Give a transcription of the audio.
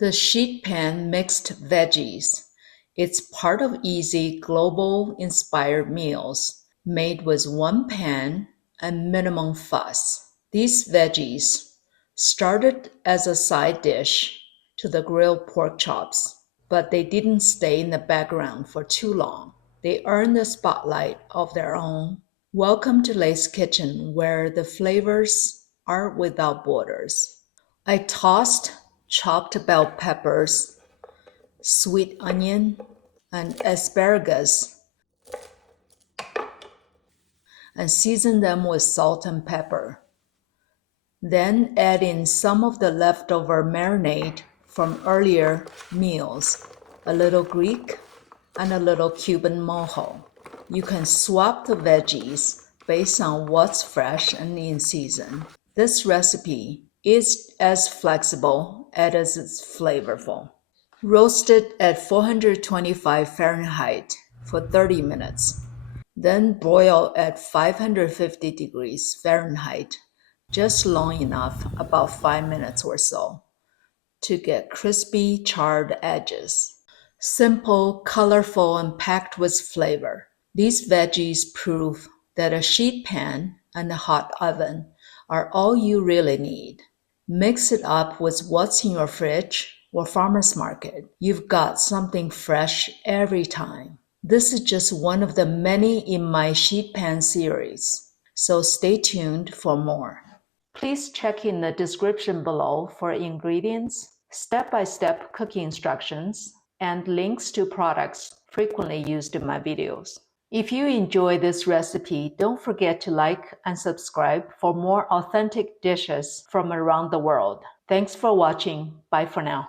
The sheet pan mixed veggies. It's part of easy, global-inspired meals made with one pan and minimum fuss. These veggies started as a side dish to the grilled pork chops, but they didn't stay in the background for too long. They earned the spotlight of their own. Welcome to Lay's Kitchen, where the flavors are without borders. I tossed chopped bell peppers, sweet onion, and asparagus and seasoned them with salt and pepper. Then add in some of the leftover marinade from earlier meals, a little Greek and a little Cuban mojo. You can swap the veggies based on what's fresh and in season. This recipe is as flexible as it's flavorful. Roasted at 425 Fahrenheit for 30 minutes. Then broil at 550 degrees Fahrenheit, just long enough, about 5 minutes or so, to get crispy, charred edges. Simple, colorful, and packed with flavor. These veggies prove that a sheet pan and a hot oven are all you really need. Mix it up with what's in your fridge or farmer's market. You've got something fresh every time. This is just one of the many in my sheet pan series, so stay tuned for more. Please check in the description below for ingredients, step-by-step cooking instructions, and links to products frequently used in my videos. If you enjoy this recipe, don't forget to like and subscribe for more authentic dishes from around the world. Thanks for watching. Bye for now.